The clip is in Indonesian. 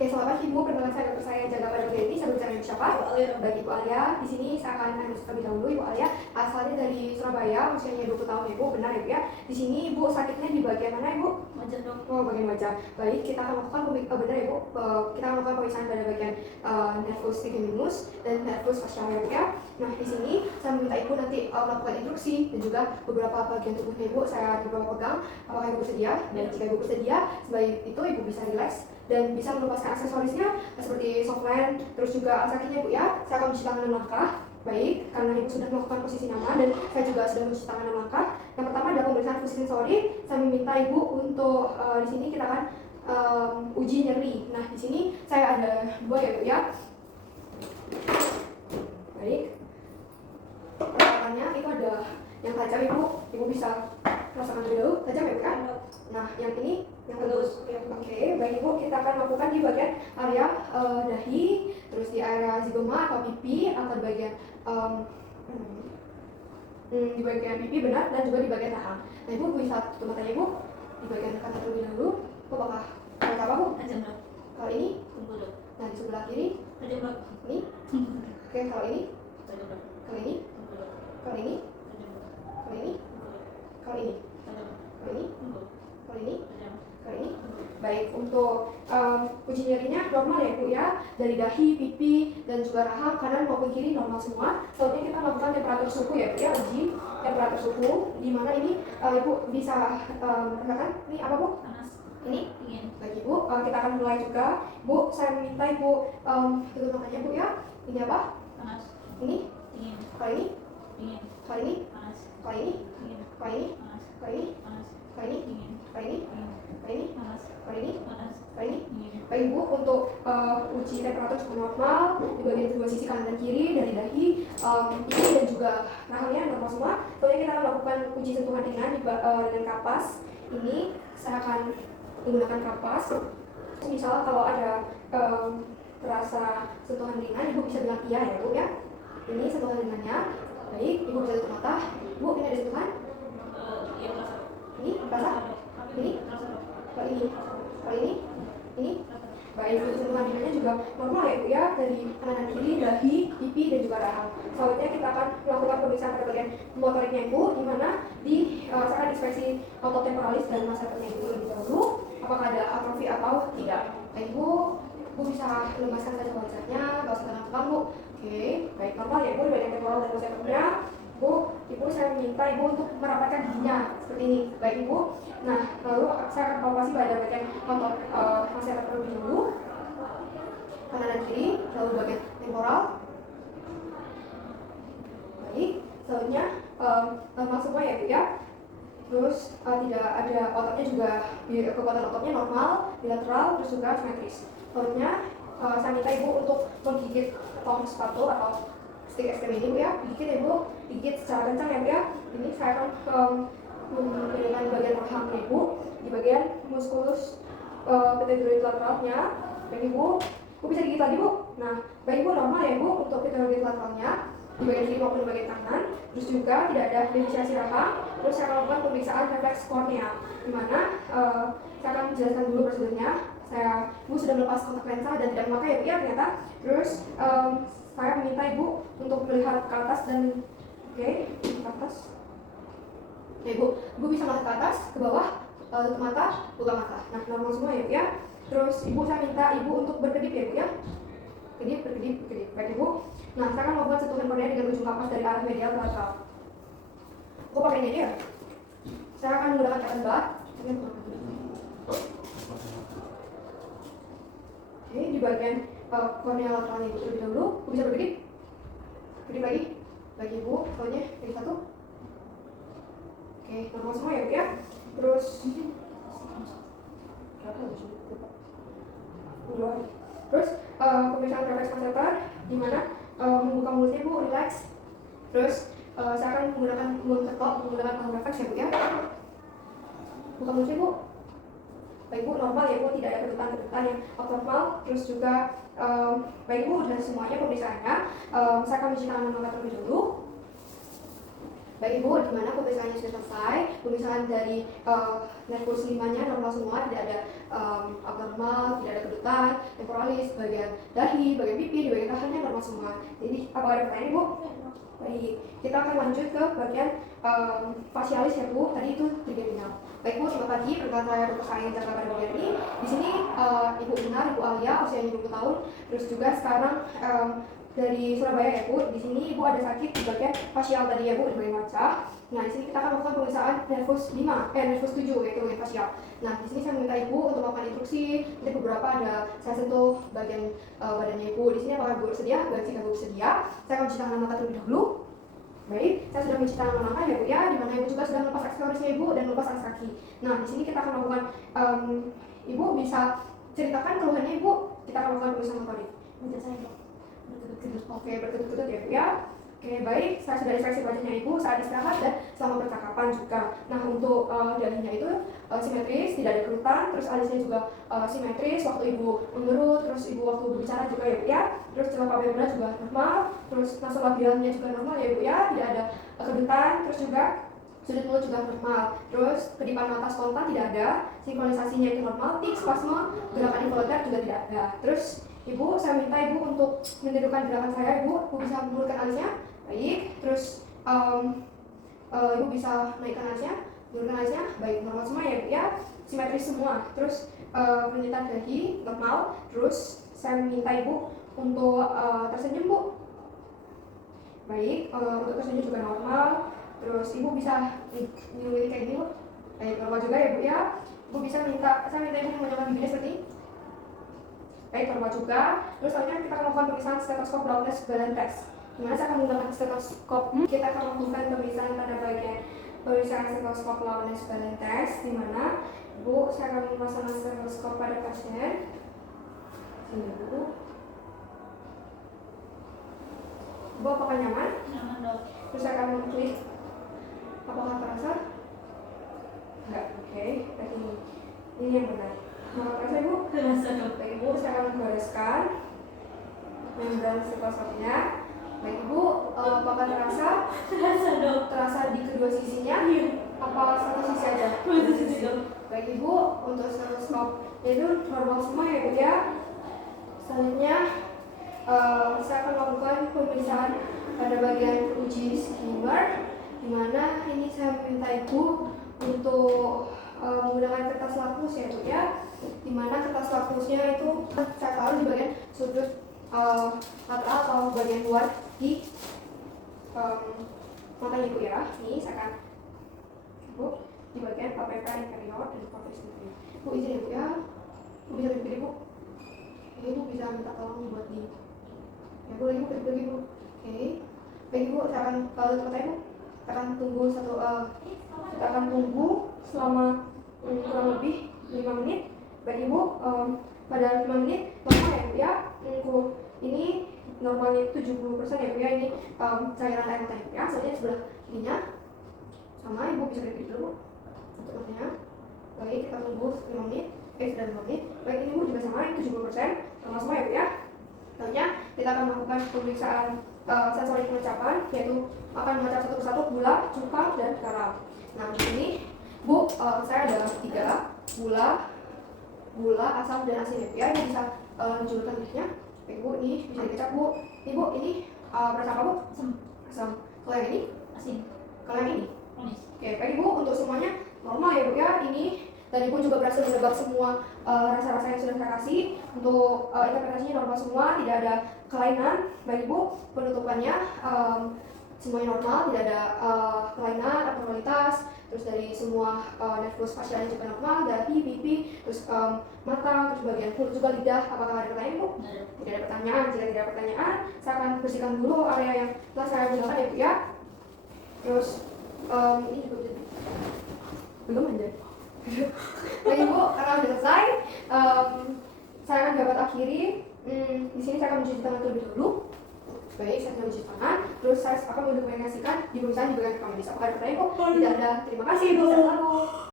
Oke, selamat pagi Ibu. Perkenalkan saya Dr. Saya Jaga Pada Gredi. Saya berbicara dengan siapa? Baik Ibu Alia. Di sini saya akan introduksi terlebih dahulu. Ibu Alia asalnya dari Surabaya, usianya 20 tahun Ibu. Benar Ibu ya? Di sini Ibu sakitnya di bagian mana Ibu? Wajah dong. Oh, bagian wajah. Baik, kita akan lakukan benar Ibu. Kita akan lakukan pemeriksaan pada bagian nervus trigeminus dan nervus facialis ya. Nah, di sini saya meminta Ibu nanti melakukan instruksi dan juga beberapa bagian tubuhnya Ibu saya coba pegang. Apakah Ibu bersedia? Dan jika Ibu bersedia, sebaik itu Ibu bisa relax dan bisa melepaskan aksesorisnya seperti softline, terus juga alas kakinya Bu ya. Saya akan mencuci tangan 6 langkah. Baik, karena Ibu sudah melakukan posisi nyaman dan saya juga sudah mencuci tangan 6 langkah. Yang pertama adalah pemeriksaan fungsi sensori. Saya meminta Ibu untuk di sini kita akan uji nyeri. Nah, di sini saya ada 2 ya Bu ya. Baik. Peralatannya itu ada yang tajam Ibu. Ibu bisa rasakan dulu tajam ya Bu ya. Nah, yang ini yang lurus. Oke, baik Ibu, kita akan lakukan di bagian area dahi, terus di area zigoma atau pipi, atau di bagian di bagian pipi benar, dan juga di bagian rahang. Nah, Ibu bisa tutup matanya Ibu di bagian dekat terlebih dahulu. Apakah ada apa Bu? Tajam dong. Kalau ini? Tunggu dong. Nah, di sebelah kiri? Tajam dong. Ini? Oke, kalau ini? Tajam dong. Kalau ini? Tunggu dong. Kalau ini? Tajam dong. Kalau ini? Kalau ini? Tajam dong. Kalau ini? Tunggu. Kalau ini? Tajam. Kalau ini? Baik, untuk uji nyerinya normal ya Bu ya, dari dahi, pipi, dan juga rahang, kanan maupun kiri normal semua. Selanjutnya kita lakukan temperatur suhu ya Bu ya, uji temperatur suhu, di mana ini Ibu bisa merasakan ini apa Bu? Panas. Ini? Dingin. Baik Ibu, kita akan mulai juga. Bu, saya minta Ibu tutup matanya Bu ya. Ini apa? Panas. Ini? Dingin. Kalau ini? Dingin. Kalau ini? Panas. Kalau ini? Dingin. Kalau ini? Panas. Kalau ini? Panas. Kalau ini? Dingin. Kalau ini? Dingin. Kalau ini? Panas. Kalau ini? Panas. Kalau ini? Dingin. Baik Bu, untuk uji temperatur cukup normal di bagian kedua sisi kanan dan kiri dari dahi, pipi dan juga rahangnya normal semua. Selanjutnya kita akan lakukan uji sentuhan ringan dengan kapas. Ini saya akan menggunakan kapas. Misal kalau ada terasa sentuhan ringan, Ibu bisa bilang iya ya Bu ya. Ini sentuhan ringannya. Baik, Ibu bisa tutup mata. Bu, ini ada sentuhan? Iya, rasa. Ini rasa? Ini? Rasa dong. Kalau ini? Kalau ini? Ini? Rasa. Baik, untuk sentuhan ringannya juga normal ya Bu ya, dari kanan dan kiri, dahi, pipi, dan juga rahang. Selanjutnya kita akan melakukan pemeriksaan pada bagian motoriknya Ibu, di mana saya akan inspeksi otot temporalis dan masseternya Ibu lebih dahulu, apakah ada atrofi atau tidak. Baik Bu bisa lemaskan saja wajahnya, nggak usah tegang-tegang Bu. Oke, baik normal ya Bu, di bagian temporal dan masseternya. Ibu saya minta Ibu untuk merapatkan giginya seperti ini. Baik Ibu. Nah, lalu saya akan palpasi pada bagian otot masseter terlebih dahulu, kanan dan kiri, lalu bagian temporal. Baik, selanjutnya normal semua ya Bu ya. Terus tidak ada ototnya juga, kekuatan ototnya normal, bilateral, terus juga simetris. Selanjutnya saya minta Ibu untuk menggigit tong sepatu atau stick es krim ini Bu ya. Gigit ya Bu, gigit secara kencang ya Bu ya. Ini saya akan memberikan bagian rahang Ibu di bagian muskulus pterygoid lateralnya. Baik Ibu bisa gigit lagi Bu. Nah, baik Bu, normal ya Bu untuk pterygoid lateralnya di bagian kiri maupun di bagian kanan. Terus juga tidak ada defisiensi rahang. Terus saya akan lakukan pemeriksaan refleks kornea, di mana saya akan menjelaskan dulu prosedurnya. Ibu sudah melepas kontak lensa dan tidak memakai ya Bu ya ternyata. Terus saya meminta Ibu untuk melihat ke atas dan ke atas. Ya Ibu bisa melihat ke atas, ke bawah, tutup mata, buka mata. Nah, normal semua ya Bu ya. Terus saya minta Ibu untuk berkedip ya Bu ya. Kedip, berkedip, berkedip. Baik Ibu. Nah, saya akan membuat sentuhan kornea dengan ujung kapas dari arah medial ke lateral. Aku pakai ini aja ya. Saya akan menggunakan cotton bud. Oke, di bagian kornea lateralnya Ibu terlebih dahulu. Ibu bisa berkedip. Kedip lagi. Bagi Ibu, soalnya dari satu. Oke, normal semua ya Bu ya. Terus pemeriksaan refleks masseter, di mana membuka mulutnya Bu, relax. Terus saya akan menggunakan mulut ketok, menggunakan palm refleks ya Bu ya. Buka mulutnya Bu. Baik Bu, normal ya Bu, tidak ada kedutan-kedutan yang abnormal. Terus juga baik Bu, dan semuanya pemeriksaannya saya akan mencuci tangan terlebih dahulu. Baik Ibu, di mana pemeriksaannya sudah selesai. Pemeriksaan dari nervus 5-nya normal semua, tidak ada abnormal, tidak ada kedutan, temporalis, bagian dahi, bagian pipi, di bagian tahannya normal semua. Jadi apa ada pertanyaan Ibu? Baik, kita akan lanjut ke bagian fasialis ya Bu. Tadi itu trigeminal. Baik Bu, selamat pagi. Perkenalkan saya Dr. Sain Cakra pada bagian ini. Di sini Ibu Inar, Ibu Alia, usianya 20 tahun. Terus juga sekarang dari Surabaya ya Bu. Di sini Ibu ada sakit di bagian fasial tadi ya Bu, di bagian wajah. Nah, di sini kita akan melakukan pemeriksaan nervus 7 yaitu bagian fasial. Nah, di sini saya minta Ibu untuk melakukan instruksi. Nanti beberapa ada saya sentuh bagian badannya Ibu. Di sini apakah Ibu bersedia? Jika Ibu bersedia, saya akan mencuci tangan mata terlebih dahulu. Baik, saya sudah mencuci tangan langkah ya Bu ya, di mana Ibu juga sudah melepas aksesorisnya Ibu dan melepas alas kaki. Nah, di sini kita akan melakukan Ibu bisa ceritakan keluhannya Ibu. Kita akan melakukan pemeriksaan motorik. Wajah saya berkedut-kedut. Oke, berkedut-kedut ya Bu ya. Oke, baik, saya sudah inspeksi wajahnya Ibu saat istirahat dan selama percakapan juga. Nah, untuk dahinya itu simetris, tidak ada kerutan, terus alisnya juga simetris waktu Ibu mengerut, terus Ibu waktu berbicara juga ya Bu ya. Terus celah pupil juga normal, terus nasolabialnya juga normal ya Bu ya, tidak ada kedutan, terus juga sudut mulut juga normal, terus kedipan mata spontan tidak ada, sinkronisasinya itu normal, tik, spasme, gerakan involunter juga tidak ada. Terus Ibu, saya minta Ibu untuk menirukan gerakan saya Ibu bisa menurunkan alisnya. Baik, terus Ibu bisa naikkan alisnya, turunkan alisnya, baik, normal semua ya Bu ya, simetris semua. Terus penyitaan dahi normal. Terus saya minta Ibu untuk tersenyum Bu. Baik, untuk tersenyum juga normal. Terus Ibu bisa nyium kayak gini Bu. Baik, normal juga ya Bu ya. Ibu bisa saya minta Ibu menyalakan bibirnya seperti ini. Baik, normal juga. Terus selanjutnya kita akan melakukan pemeriksaan stetoskop loudness balance test. Dimana saya akan menggunakan stetoskop. Kita akan melakukan pemeriksaan pada bagian pemeriksaan stetoskop loudness balance test. Dimana Bu, saya akan memasang stetoskop pada pasien. Sini Bu. Bu, apakah nyaman? Nyaman Dok. Terus saya akan mengklik. Apakah terasa? Enggak, oke. Berarti ini yang benar. Apakah terasa Ibu? Terasa Dok. Baik Ibu, saya akan membereskan membran stetoskopnya. Baik Ibu, apakah terasa? Terasa Dok. Terasa di kedua sisinya? Iya. Apa satu sisi aja? Satu sisi, Dok. Baik Ibu, untuk stetoskop itu normal semua ya Bu ya. Selanjutnya saya akan melakukan pemeriksaan pada bagian uji skimmer, di mana ini saya meminta Ibu untuk menggunakan kertas lapus ya Bu ya, di mana kertas lapusnya itu saya taruh di bagian sudut lateral atau bagian luar di matanya Ibu ya. Ini saya akan Bu di bagian papera inferior dan papera superior. Bu izin ya Bu ya, Bu bisa berdiri Bu. Ibu bisa minta tolong buat di ya boleh Ibu berdiri Bu. Oke. Baik Ibu, saya akan tutup mata Ibu. Kita akan tunggu kita akan tunggu selama kurang lebih 5 menit. Baik Ibu, pada 5 menit normal ya Bu ya. Ini normalnya 70% ya Bu ya. Ini cairan air mata ya. Selanjutnya sebelah kirinya sama Ibu bisa berdiri dulu Bu. Tutup matanya. Baik, kita tunggu 5 menit. Sudah 5 menit. Baik, ini Bu juga sama 70% normal semua ya Bu ya. Selanjutnya kita akan melakukan pemeriksaan sensori pengecapan, yaitu akan mengecap satu persatu gula, cuka, dan garam. Nah, di sini Bu, saya ada 3 gula, asam, dan asin ya. Ini bisa dijulurkan bibirnya. Baik Bu, ini bisa dikecap Bu. Ini Bu, ini berasa apa Bu? Asam. Kalau yang ini? Asin. Kalau yang ini? Manis. Oke, baik Bu, untuk semuanya normal ya Bu ya. Ini dan Ibu juga berhasil menebak semua rasa-rasa yang sudah saya kasih. Untuk interpretasinya normal semua, tidak ada kelainan. Baik Ibu, penutupannya semuanya normal, tidak ada kelainan, abnormalitas. Terus dari semua nervus fasialnya juga normal, dahi, pipi, terus mata, terus bagian kulit juga lidah. Apakah ada pertanyaan Bu? Tidak ada pertanyaan. Jika tidak ada pertanyaan, saya akan bersihkan dulu area yang telah saya gunakan ya Bu ya. Terus ini juga belum aja. Baik Ibu, karena sudah selesai, saya akan dapat akhiri. Di sini saya akan mencuci tangan terlebih dahulu. Baik, saya sudah mencuci tangan. Terus saya akan mendokumentasikan di pemeriksaan juga yang kami bisa. Apakah ada pertanyaan Bu? Tidak ada. Terima kasih Ibu. Selamat.